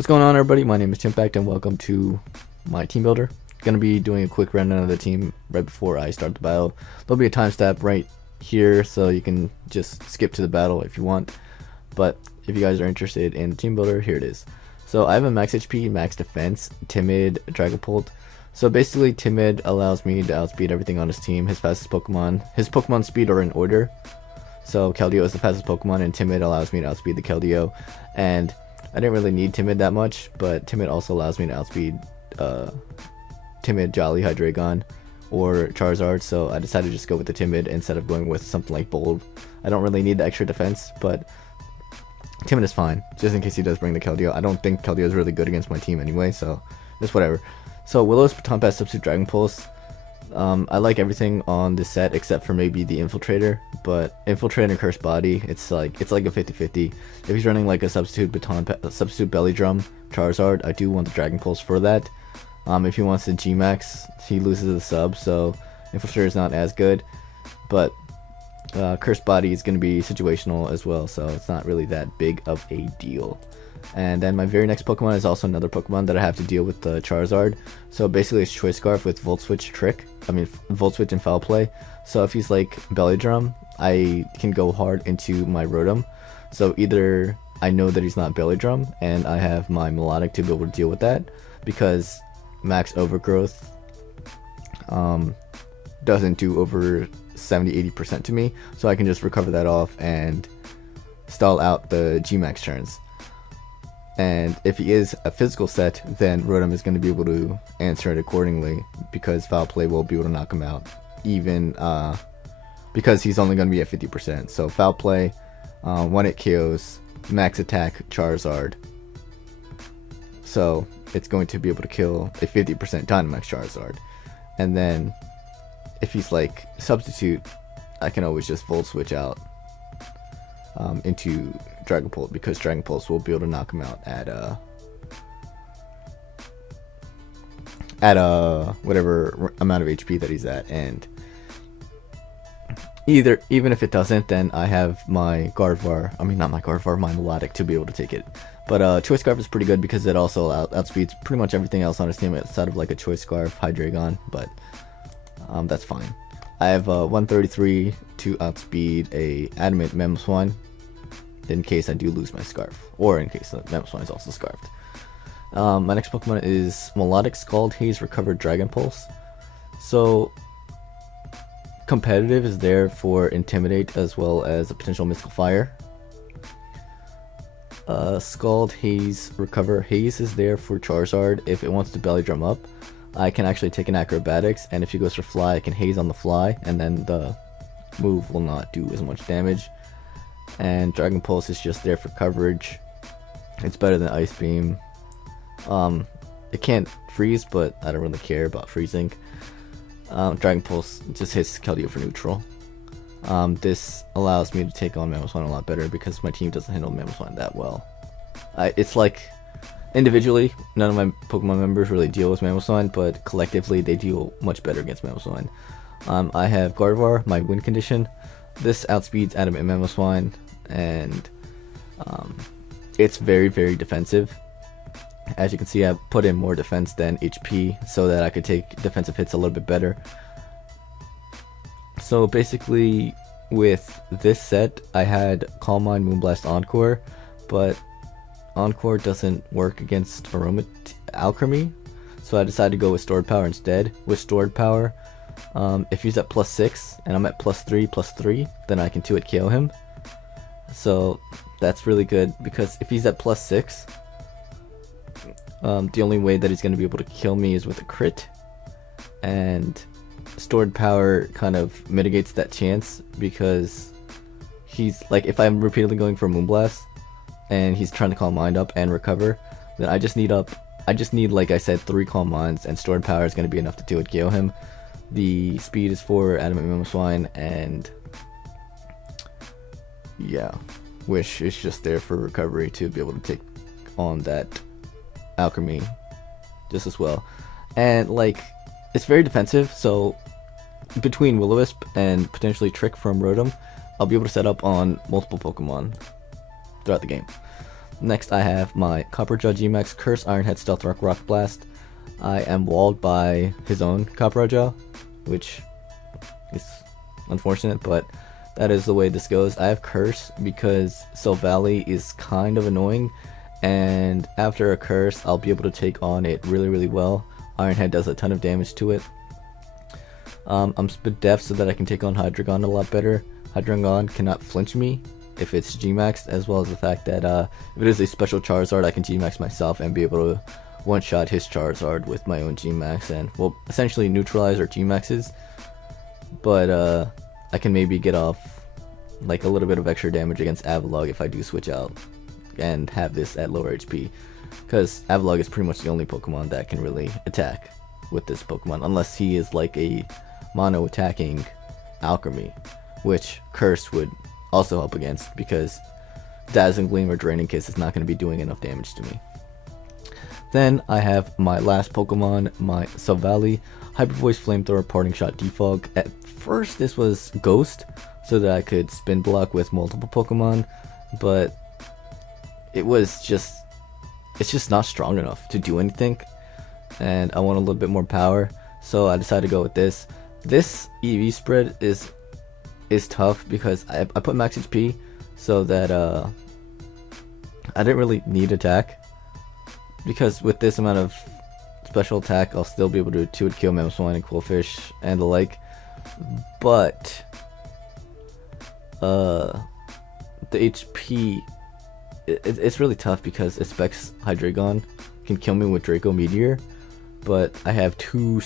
What's going on, everybody? My name is Chimpact and welcome to my team builder. Gonna be doing a quick rundown of the team right before I start the battle. There'll be a time stamp right here, so you can just skip to the battle if you want. But if you guys are interested in the team builder, here it is. So I have a max HP, max defense, timid, Dragapult. So basically, timid allows me to outspeed everything on his team. His Pokemon speed are in order. So Keldeo is the fastest Pokemon, and timid allows me to outspeed the Keldeo. And I didn't really need timid that much, but timid also allows me to outspeed timid, Jolly, Hydreigon, or Charizard, so I decided to just go with the timid instead of going with something like bold. I don't really need the extra defense, but timid is fine, just in case he does bring the Keldeo. I don't think Keldeo is really good against my team anyway, so just whatever. So Willow's Baton Pass Substitute Dragon Pulse. I like everything on this set except for maybe the Infiltrator, but Infiltrator and Cursed Body, it's like a 50-50. If he's running like a substitute Belly Drum Charizard, I do want the Dragon Pulse for that. If he wants the G-Max, he loses the sub, so Infiltrator is not as good, but Cursed Body is going to be situational as well, so it's not really that big of a deal. And then my very next Pokemon is also another Pokemon that I have to deal with the Charizard. So basically it's Choice Scarf with Volt Switch Volt Switch and Foul Play. So if he's like Belly Drum, I can go hard into my Rotom. So either I know that he's not Belly Drum and I have my Milotic to be able to deal with that, because Max Overgrowth doesn't do over 70-80% to me, so I can just recover that off and stall out the G-Max turns. And if he is a physical set, then Rotom is going to be able to answer it accordingly, because Foul Play will be able to knock him out, even because he's only going to be at 50%. So Foul Play, when it KOs, max attack Charizard. So it's going to be able to kill a 50% Dynamax Charizard. And then if he's like Substitute, I can always just Volt Switch out into Dragapult, because Dragon Pulse will be able to knock him out at whatever amount of HP that he's at. And even if it doesn't, then I have my Gardevoir, my Milotic to be able to take it. But Choice Scarf is pretty good because it also outspeeds pretty much everything else on his team outside of like a Choice Scarf, Hydreigon, but that's fine. I have 133 to outspeed a Adamant Mamoswine, in case I do lose my Scarf, or in case the Mamoswine is also Scarfed. My next Pokemon is Milotic Scald Haze Recovered Dragon Pulse. So competitive is there for Intimidate as well as a potential Mystical Fire. Scald Haze Recover Haze is there for Charizard if it wants to Belly Drum up. I can actually take an Acrobatics, and if he goes for Fly, I can Haze on the fly, and then the move will not do as much damage. And Dragon Pulse is just there for coverage. It's better than Ice Beam. It can't freeze, but I don't really care about freezing. Dragon Pulse just hits Keldeo for neutral. This allows me to take on Mamoswine a lot better because my team doesn't handle Mamoswine that well. It's like, individually, none of my Pokemon members really deal with Mamoswine, but collectively they deal much better against Mamoswine. I have Gardevoir, my win condition. This outspeeds Adamant Mamoswine, and it's very, very defensive. As you can see, I put in more defense than HP so that I could take defensive hits a little bit better. So basically, with this set, I had Calm Mind, Moonblast, Encore, but Encore doesn't work against Alcremie, so I decided to go with Stored Power instead. With Stored Power, if he's at +6 and I'm at +3/+3, then I can 2-hit KO him. So that's really good, because if he's at +6, the only way that he's going to be able to kill me is with a crit, and Stored Power kind of mitigates that chance, because he's like, if I'm repeatedly going for Moonblast and he's trying to Calm Mind up and recover, then I just need like I said 3 Calm Minds, and Stored Power is going to be enough to 2-hit KO him. The speed is for Adamant Mamoswine, and yeah, Wish is just there for recovery to be able to take on that Alcremie just as well. And like, it's very defensive, so between Will-O-Wisp and potentially Trick from Rotom, I'll be able to set up on multiple Pokemon throughout the game. Next, I have my Copperjaw G-Max Curse Ironhead Stealth Rock Blast. I am walled by his own Copperjaw, which is unfortunate, but that is the way this goes. I have Curse because Silvally is kind of annoying, and after a Curse, I'll be able to take on it really well. Ironhead does a ton of damage to it. I'm Spit Def so that I can take on Hydreigon a lot better. Hydreigon cannot flinch me if it's G-Maxed, as well as the fact that if it is a special Charizard, I can G-Max myself and be able to one-shot his Charizard with my own G-Max and, well, essentially neutralize our G-Maxes. But I can maybe get off like a little bit of extra damage against Avalugg if I do switch out and have this at lower HP, because Avalugg is pretty much the only Pokemon that can really attack with this Pokemon, unless he is like a mono attacking Alcremie, which Curse would also help against, because Dazzling Gleam or Draining Kiss is not going to be doing enough damage to me. Then I have my last Pokemon, my Silvally, Hyper Voice, Flamethrower, Parting Shot, Defog. At first this was Ghost, so that I could Spin Block with multiple Pokemon, but it's just not strong enough to do anything, and I want a little bit more power, so I decided to go with this. This EV spread is tough because I put max HP so that I didn't really need attack, because with this amount of special attack I'll still be able to 2-hit kill Mamoswine and Quillfish and the like, but the HP, it's really tough because it specs Hydreigon can kill me with Draco Meteor, but I have two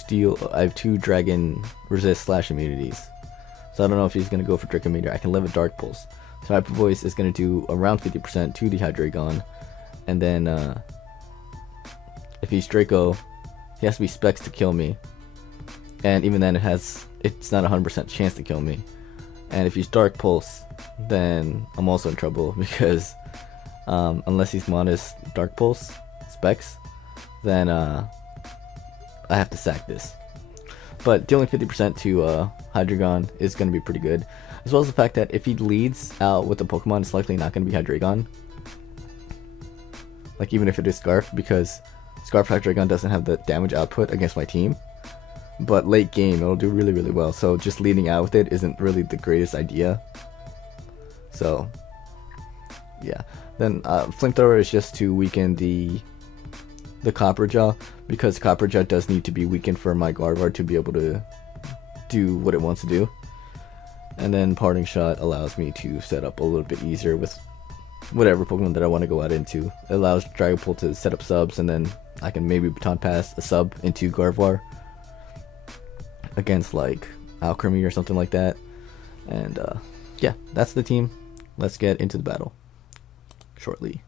Dragon Resist / immunities, so I don't know if he's gonna go for Draco Meteor. I can live a Dark Pulse, so Hyper Voice is gonna do around 50% to the Hydreigon, and then if he's Draco, he has to be Specs to kill me, and even then it's not a 100% chance to kill me. And if he's Dark Pulse, then I'm also in trouble, because unless he's Modest Dark Pulse Specs, then I have to sack this. But dealing 50% to Hydreigon is going to be pretty good, as well as the fact that if he leads out with a Pokemon, it's likely not going to be Hydreigon. Like, even if it is Scarf, because Scarf Hydreigon doesn't have the damage output against my team, but late game it'll do really well, so just leading out with it isn't really the greatest idea. So yeah, then Flamethrower is just to weaken the Copperjaw, because Copperjaw does need to be weakened for my Gardevoir to be able to do what it wants to do. And then Parting Shot allows me to set up a little bit easier with whatever Pokemon that I want to go out into. It allows Dragapult to set up subs, and then I can maybe Baton Pass a sub into Gardevoir against like Alcremie or something like that. And yeah, that's the team. Let's get into the battle shortly.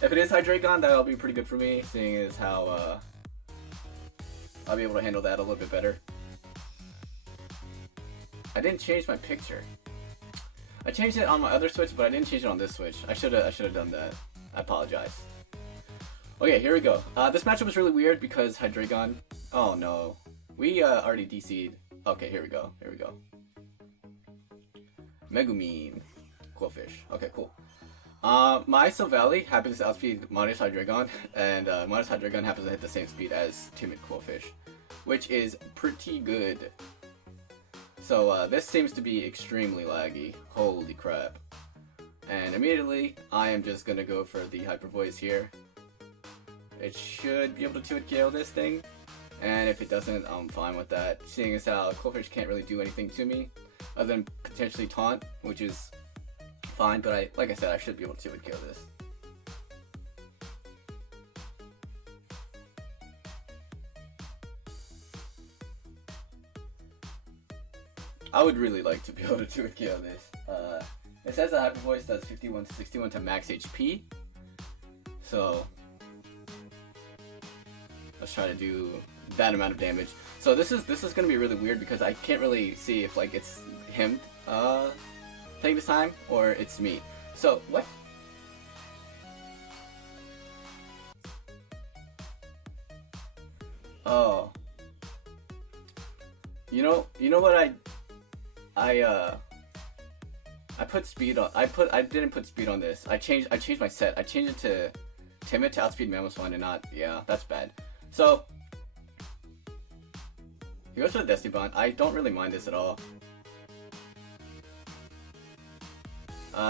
If it is Hydreigon, that'll be pretty good for me, seeing as how I'll be able to handle that a little bit better. I didn't change my picture. I changed it on my other Switch, but I didn't change it on this Switch. I should have done that. I apologize. Okay, here we go. This matchup was really weird because Hydreigon. Oh no, we already DC'd. Okay, here we go. Here we go. Megumin, Quillfish. Okay, cool. My Silvally happens to outspeed Modest Hydreigon, and Modest Hydreigon happens to hit the same speed as Timid Quillfish, which is pretty good. So this seems to be extremely laggy. Holy crap. And immediately, I am just gonna go for the Hyper Voice here. It should be able to 2-hit KO this thing, and if it doesn't, I'm fine with that, seeing as how Quillfish can't really do anything to me, other than potentially taunt, which is fine, but like I said, I should be able to 2-hit KO this. I would really like to be able to 2-hit KO this. It says that Hyper Voice does 51 to 61 to max HP. So let's try to do that amount of damage. So this is gonna be really weird because I can't really see if like it's him taking this time or it's me. So what? Oh. You know what I put speed on. I didn't put speed on this. I changed my set. I changed it to timid to outspeed Mamoswine and not. Yeah, that's bad. So he goes for the Destiny Bond. I don't really mind this at all.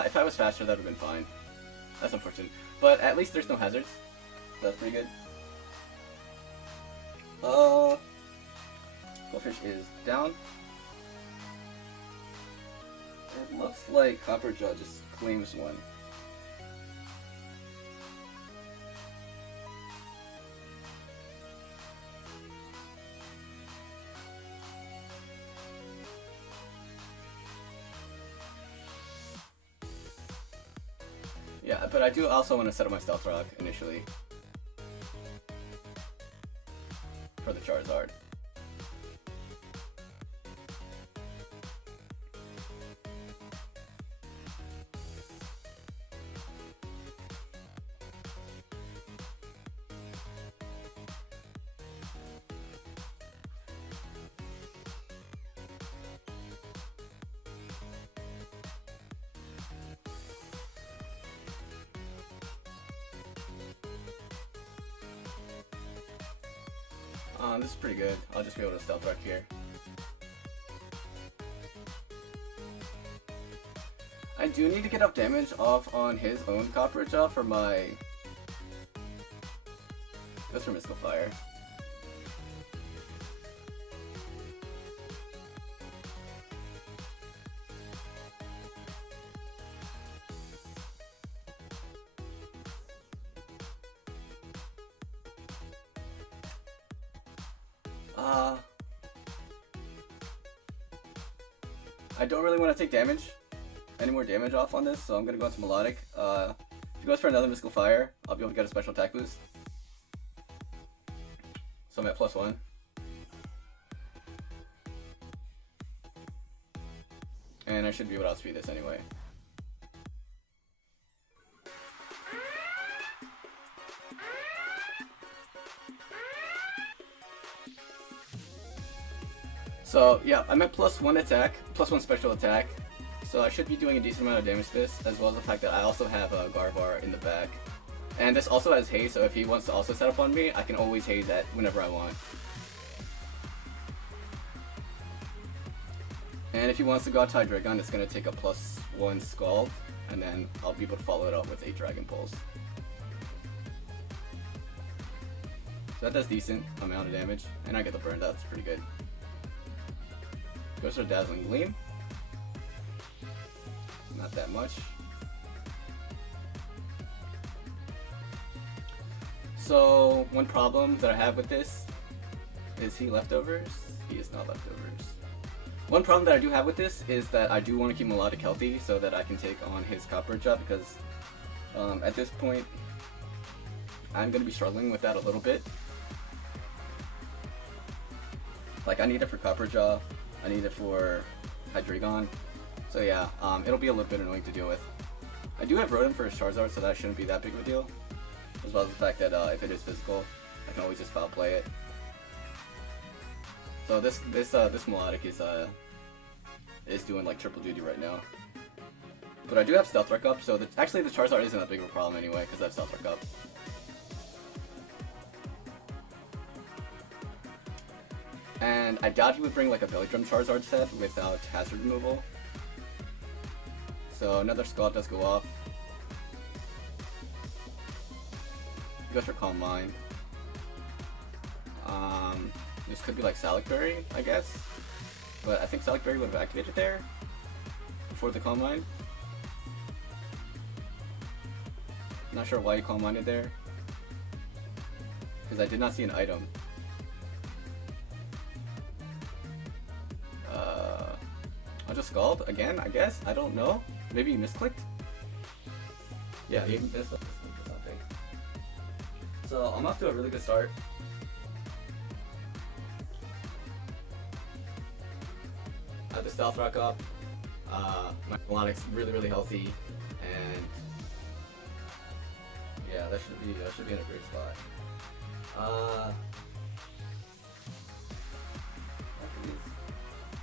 If I was faster, that would have been fine. That's unfortunate, but at least there's no hazards. That's pretty good. Goldfish is down. It looks like Copperjaw just claims one. Yeah, but I do also want to set up my Stealth Rock initially for the Charizard. This is pretty good. I'll just be able to Stealth Rock here. I do need to get up damage off on his own Copperjaw for my... Goes for Mystical Fire. I don't really want to take damage, any more damage off on this, so I'm going to go into Milotic. If he goes for another Mystical Fire, I'll be able to get a special attack boost. So I'm at +1. And I should be able to outspeed this anyway. So yeah, I'm at +1 attack, +1 special attack, so I should be doing a decent amount of damage to this, as well as the fact that I also have a Gardevoir in the back. And this also has Haze, so if he wants to also set up on me, I can always Haze at whenever I want. And if he wants to go out to Hydreigon, it's going to take a +1 Scald, and then I'll be able to follow it up with a Dragon Pulse. So that does decent amount of damage, and I get the burn, that's pretty good. Goes for Dazzling Gleam. Not that much. So, one problem that I have with this is he leftovers? He is not leftovers. One problem that I do have with this is that I do want to keep Milotic healthy so that I can take on his Copperjaw, because at this point I'm going to be struggling with that a little bit. Like, I need it for Copperjaw. I need it for Hydreigon, so yeah, it'll be a little bit annoying to deal with. I do have Rotom for his Charizard, so that shouldn't be that big of a deal. As well as the fact that if it is physical, I can always just foul play it. So this Milotic is doing like triple duty right now. But I do have Stealth Rock up, so actually the Charizard isn't that big of a problem anyway, because I have Stealth Rock up. And I doubt he would bring like a Belly Drum Charizard set without hazard removal. So another Scald does go off. He goes for Calm Mind. This could be like Salicberry, I guess. But I think Salicberry would have activated there before the Calm Mind. Not sure why he Calm Minded there, because I did not see an item. I'll just Scald again, I guess? I don't know. Maybe you misclicked? Yeah, you misclicked or something. So I'm off to a really good start. I have the Stealth Rock up. My Milotic's really healthy, and yeah, that should be in a great spot.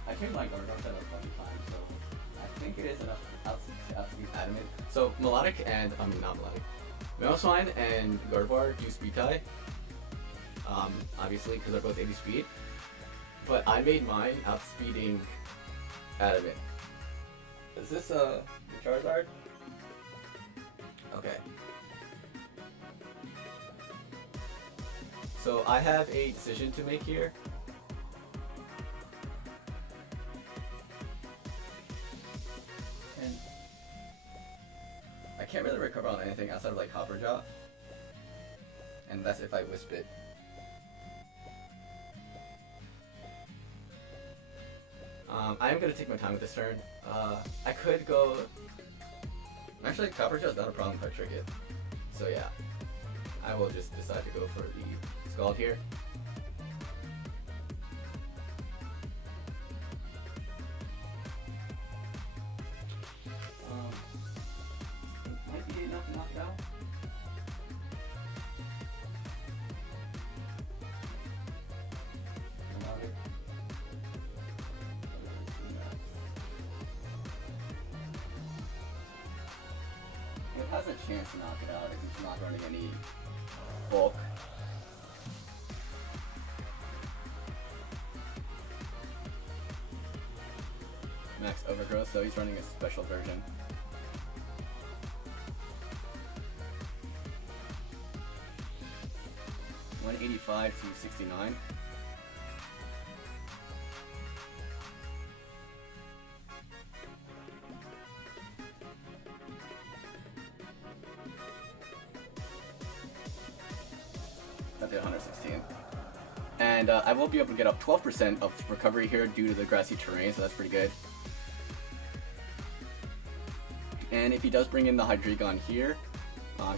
I changed my Gardevoir set a bunch of times, so I think it is enough to be adamant. So Milotic and not Milotic, Mamoswine and Gardevoir do speed tie. Obviously because they're both 80 speed, but I made mine outspeeding Adamant. Is this the Charizard? Okay. So I have a decision to make here. And I can't really recover on anything outside of like Hopper Jaw. And that's if I Wisp it. I am going to take my time with this turn. I could go... Actually, Copper Jaw is not a problem if I trick it. So yeah, I will just decide to go for the Scald here. Might be enough to knock it out. It has a chance to knock it out if it's not running any bulk. Max Overgrowth, so he's running a special version. $185 to 69. That did 116. And I will be able to get up 12% of recovery here due to the grassy terrain, so that's pretty good. And if he does bring in the Hydreigon here,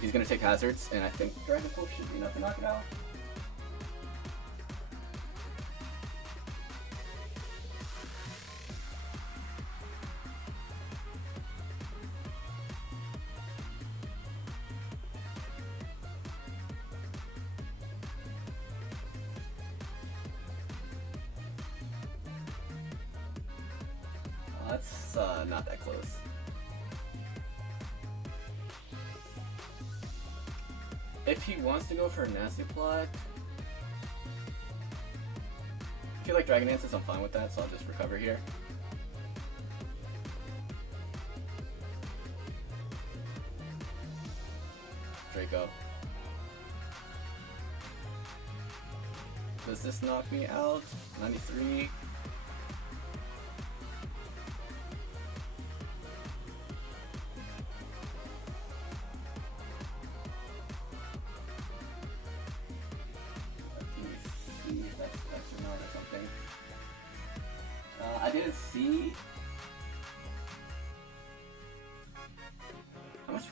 he's going to take hazards, and I think Dragon Pulse should be enough to knock it out. That's not that close. If he wants to go for a Nasty Plot, I feel like Dragon Dances, I'm fine with that, so I'll just recover here. Draco. Does this knock me out? 93. I didn't see how much.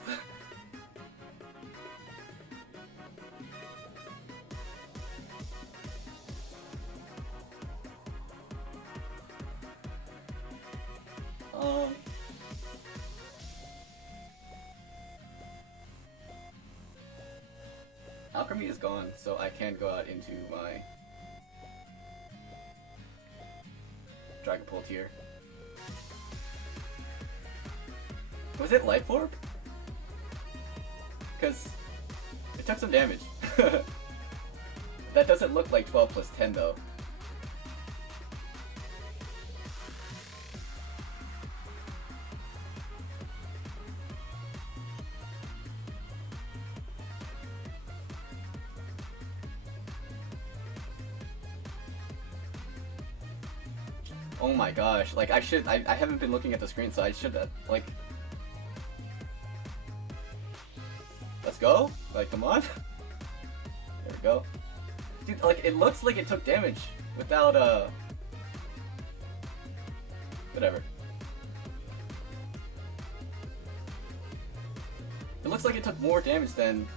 Alcremie is gone, so I can go out into my Dragon Pult here. Was it Life Orb? Because it took some damage. That doesn't look like 12 plus 10 though. Oh my gosh, like I haven't been looking at the screen, so I should have, like, let's go, like, come on. There we go. Dude, like, it looks like it took damage without, whatever. It looks like it took more damage than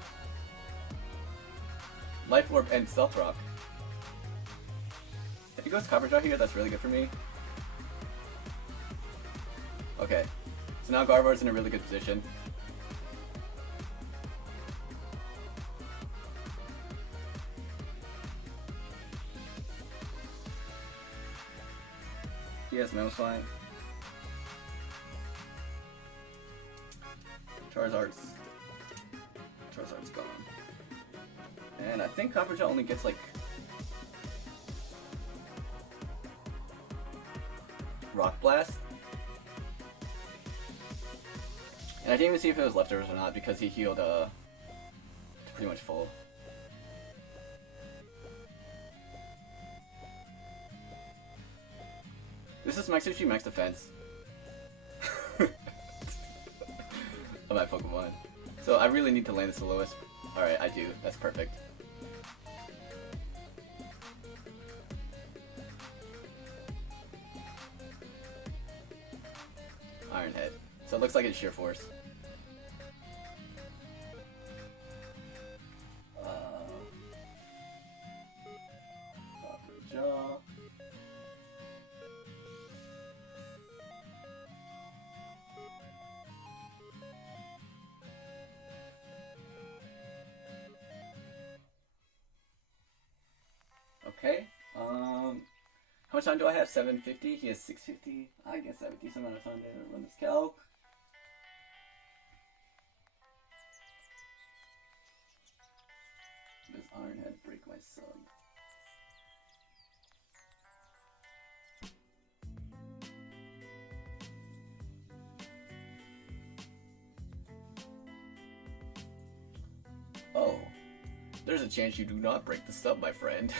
Life Orb and Stealth Rock. If he goes Copper Jaw here, that's really good for me. Okay, so now Gardevoir's in a really good position. He has Mamoswine. Charizard's gone. And I think Copper Jaw only gets like Rock Blast. And I didn't even see if it was leftovers or not because he healed pretty much full. This is max HP, max defense. Of my Pokemon. So I really need to land this Will-O-Wisp. Alright, I do. That's perfect. Iron Head. So it looks like it's Sheer Force. Copper Jaw. Okay, how much time do I have? 750? He has 650. I guess I have a decent amount of time to run this calc. Does Iron Head break my sub? Oh. There's a chance you do not break the sub, my friend.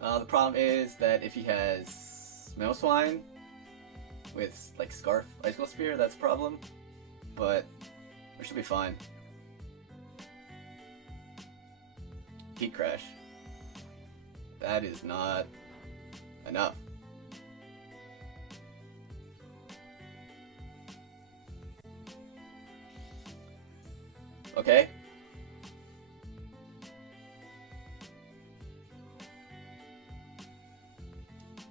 The problem is that if he has Mamoswine with like Scarf, Icicle Spear, that's a problem. But we should be fine. Heat Crash. That is not enough. Okay.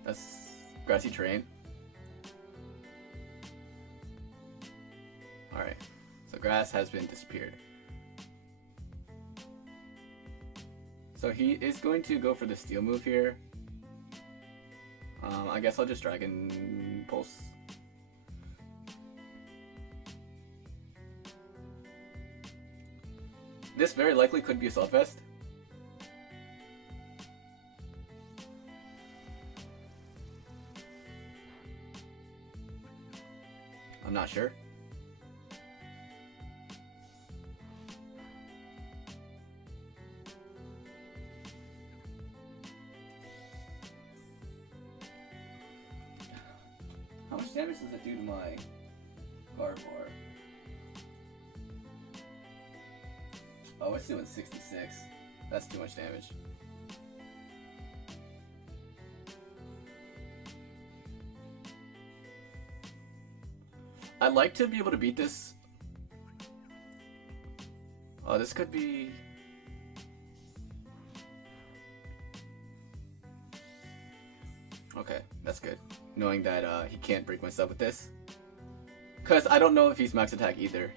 That's grassy terrain. Alright. So grass has been disappeared. So he is going to go for the steel move here. I guess I'll just Dragon Pulse. This very likely could be a Assault Vest. I'm not sure. How much damage does it do to my Gardevoir? Oh, it's doing 66. That's too much damage. I'd like to be able to beat this. Oh, this could be... Okay, that's good. Knowing that he can't break my sub with this. Because I don't know if he's max attack either.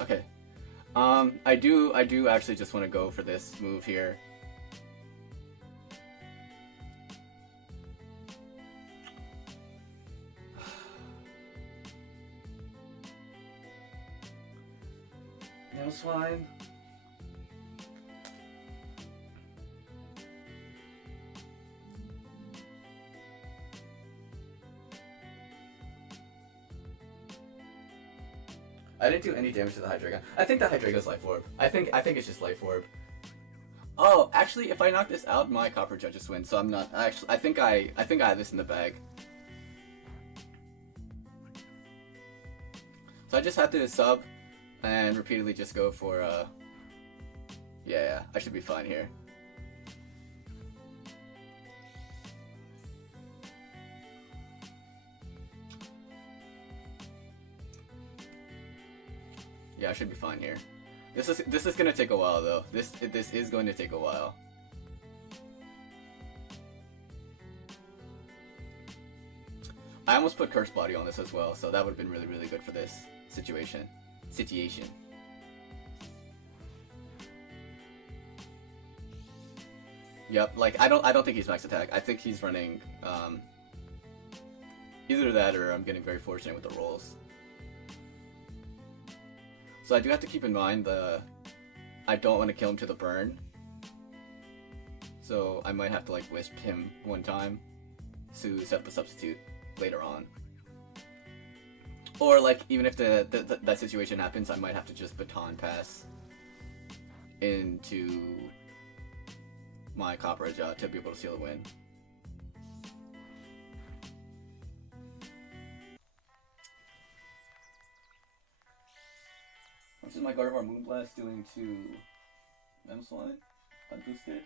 Okay. I do actually just want to go for this move here. Mamoswine. I didn't do any damage to the Hydreigon. I think the Hydreigon's Life Orb. I think it's just Life Orb. Oh, actually, if I knock this out, my Copper Judges win. So I'm not actually. I think I have this in the bag. So I just have to sub and repeatedly just go for yeah, I should be fine here. Yeah, I should be fine here. This is gonna take a while though. This is going to take a while. I almost put Curse Body on this as well, so that would have been really, really good for this situation. Yep, like I don't think he's max attack. I think he's running either that or I'm getting very fortunate with the rolls. So I do have to keep in mind I don't want to kill him to the burn. So I might have to like wisp him one time to set up a substitute later on. Or like even if that situation happens, I might have to just baton pass into my Copperage to be able to seal a win. This is my Gardevoir Moonblast doing to Mamoswine unboosted.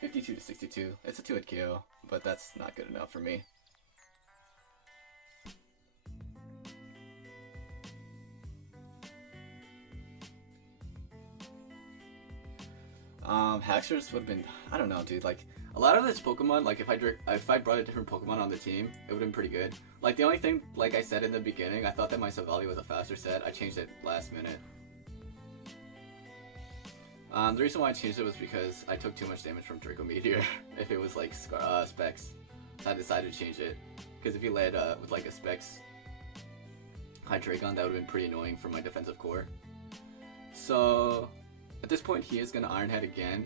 52 to 62. It's a 2-hit KO, but that's not good enough for me. Haxorus would have been, I don't know, dude, like, a lot of this Pokemon, like, if I brought a different Pokemon on the team, it would have been pretty good. Like, the only thing, like I said in the beginning, I thought that my Savali was a faster set. I changed it last minute. The reason why I changed it was because I took too much damage from Draco Meteor. If it was, like, Specs, so I decided to change it. Because if he led with, like, a Specs Hydreigon, that would have been pretty annoying for my defensive core. So at this point, he is going to Iron Head again.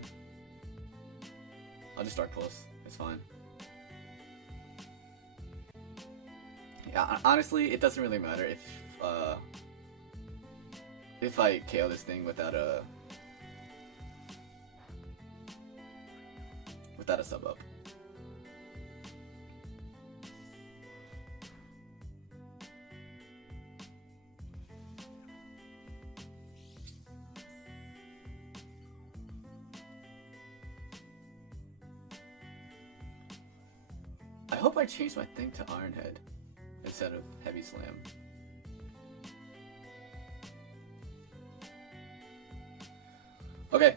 I'll just start close. It's fine. Yeah, honestly, it doesn't really matter if I KO this thing without a sub up. I hope I changed my thing to Iron Head instead of Heavy Slam. Okay,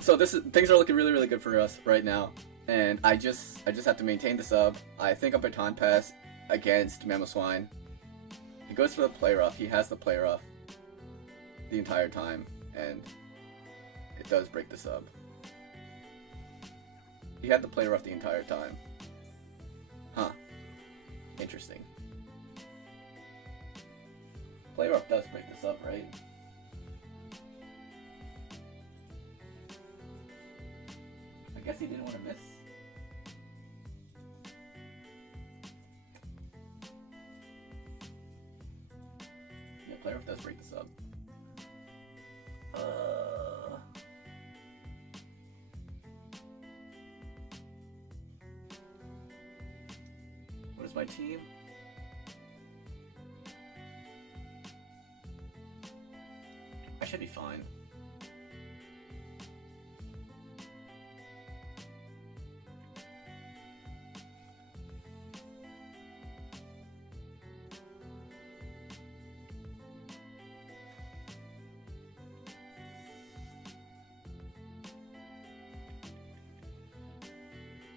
so things are looking really, really good for us right now, and I just have to maintain the sub. I think I'm Baton Pass against Mamoswine. He goes for the play rough. He has the play rough the entire time, and it does break the sub. He had the play rough the entire time. Huh. Interesting. Play rough does break this up, right? I guess he didn't want to miss. Yeah, play rough does break this up. What is my team? I should be fine.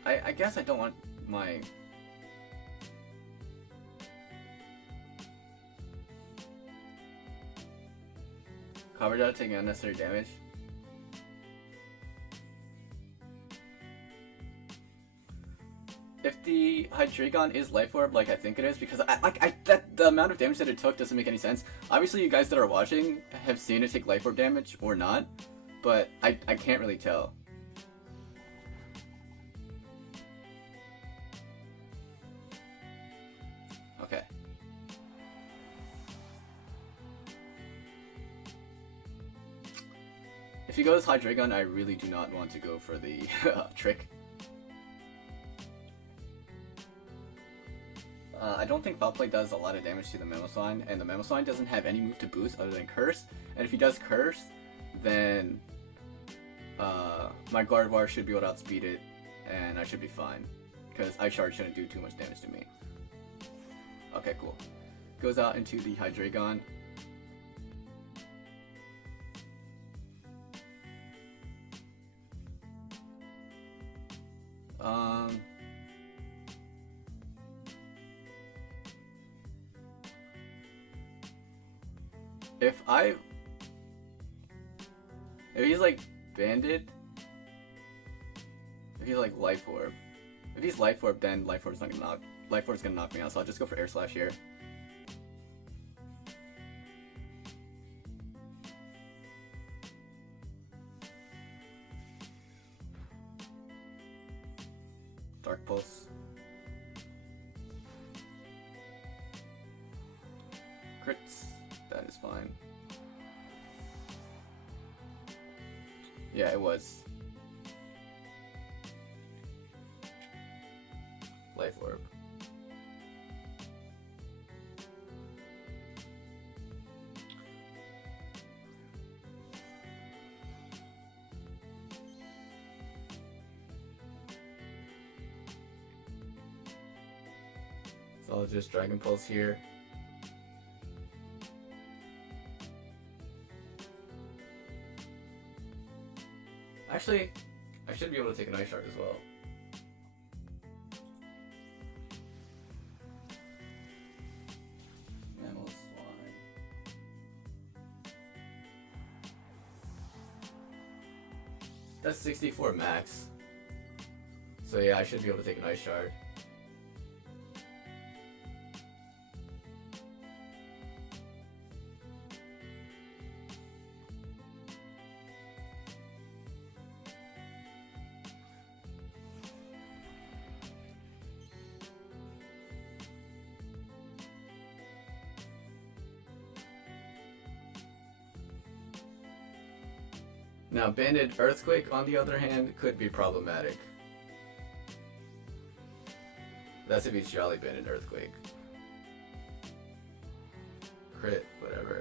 I guess I don't want my coverage out taking unnecessary damage. If the Hydreigon is Life Orb, like I think it is, because the amount of damage that it took doesn't make any sense. Obviously, you guys that are watching have seen it take Life Orb damage or not, but I can't really tell. Okay. If he goes Hydreigon, I really do not want to go for the trick. I don't think Foul Play does a lot of damage to the Mamoswine, and the Mamoswine doesn't have any move to boost other than Curse. And if he does Curse, then my Gardevoir should be able to outspeed it, and I should be fine. Because Ice Shard shouldn't do too much damage to me. Okay, cool. Goes out into the Hydreigon. If he's like Banded, if he's like Life Orb, if he's Life Orb, then Life Orb's gonna knock me out. So I'll just go for Air Slash here. Dark Pulse. Crits. That is fine. Yeah, it was. Life Orb. So I'll just Dragon Pulse here. Actually, I should be able to take an Ice Shard as well. Mamoswine. That's 64 max. So yeah, I should be able to take an Ice Shard. Now, Banded Earthquake, on the other hand, could be problematic. That's if he's Jolly Banded Earthquake. Crit, whatever.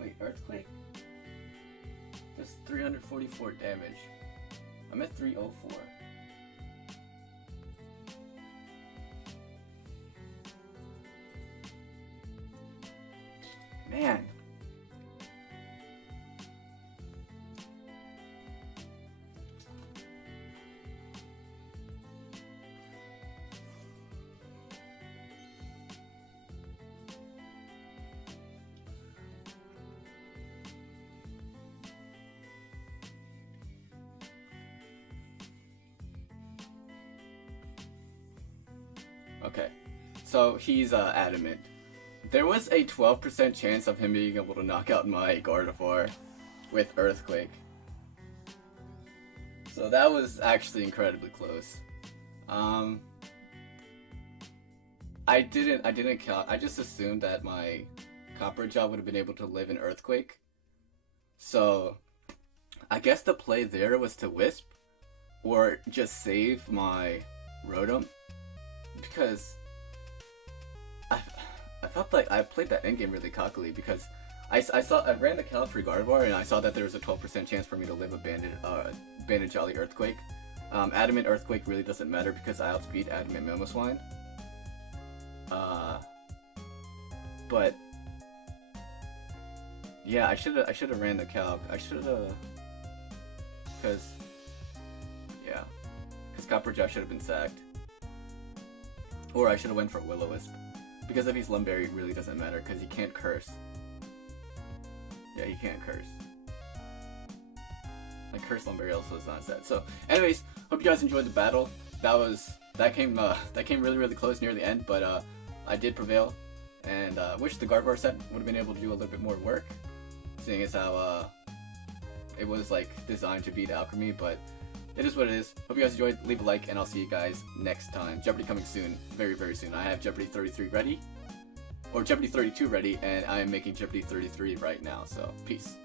Wait, Earthquake? That's 344 damage. I'm at 304. Man. Okay, so he's adamant. There was a 12% chance of him being able to knock out my Gardevoir with Earthquake. So that was actually incredibly close. I didn't count. I just assumed that my Copper Jaw would have been able to live in Earthquake. So I guess the play there was to Wisp or just save my Rotom. Because I felt like I played that endgame really cockily because I ran the Calgary Gardevoir and I saw that there was a 12% chance for me to live a Banded Jolly Earthquake. Adamant Earthquake really doesn't matter because I outspeed Adamant Mamoswine. But yeah, I should have ran the Calg. I should have because Copper Jaw should have been sacked. Or I should have went for Will-O-Wisp. Because if he's Lumberry, it really doesn't matter, because he can't curse. Yeah, he can't curse. Like, Curse Lumberry also is not set. So, anyways, hope you guys enjoyed the battle. That came really, really close near the end, but I did prevail. And wish the Gardevoir set would have been able to do a little bit more work. seeing as how it was like designed to beat Alcremie, but it is what it is. Hope you guys enjoyed. Leave a like, and I'll see you guys next time. Jeopardy coming soon, very, very soon. I have Jeopardy 33 ready, or Jeopardy 32 ready, and I am making Jeopardy 33 right now, so peace.